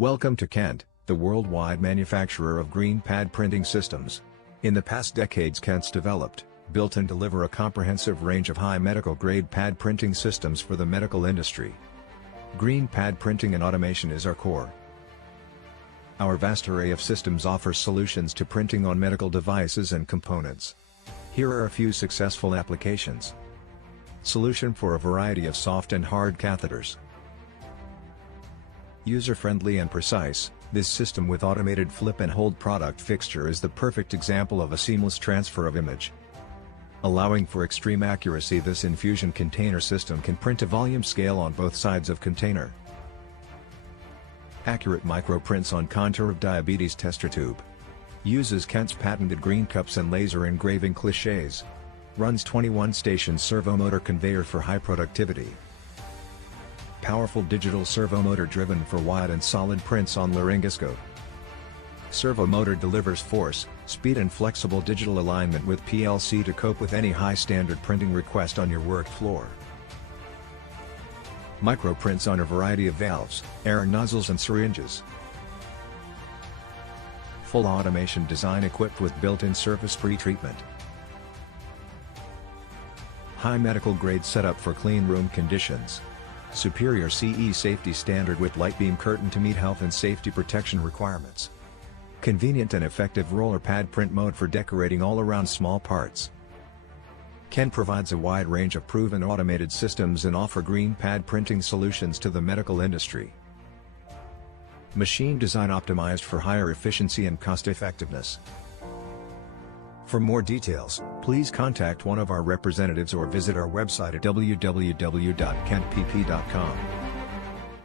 Welcome to Kent, the worldwide manufacturer of green pad printing systems. In the past decades, Kent's developed, built and deliver a comprehensive range of high medical grade pad printing systems for the medical industry. Green pad printing and automation is our core. Our vast array of systems offers solutions to printing on medical devices and components. Here are a few successful applications. Solution for a variety of soft and hard catheters. User-friendly and precise, this system with automated flip and hold product fixture is the perfect example of a seamless transfer of image. Allowing for extreme accuracy, this infusion container system can print a volume scale on both sides of container. Accurate microprints on contour of diabetes tester tube. Uses Kent's patented green cups and laser engraving clichés. Runs 21-station servomotor conveyor for high productivity. Powerful digital servomotor driven for wide and solid prints on laryngoscope. Servomotor delivers force, speed and flexible digital alignment with PLC to cope with any high standard printing request on your work floor. Microprints on a variety of valves, air nozzles and syringes. Full automation design equipped with built-in surface pre-treatment. High medical grade setup for clean room conditions. Superior CE safety standard with light beam curtain to meet health and safety protection requirements. Convenient and effective roller pad print mode for decorating all around small parts. Kent provides a wide range of proven automated systems and offer green pad printing solutions to the medical industry. Machine design optimized for higher efficiency and cost effectiveness. For more details, please contact one of our representatives or visit our website at www.kentpp.com.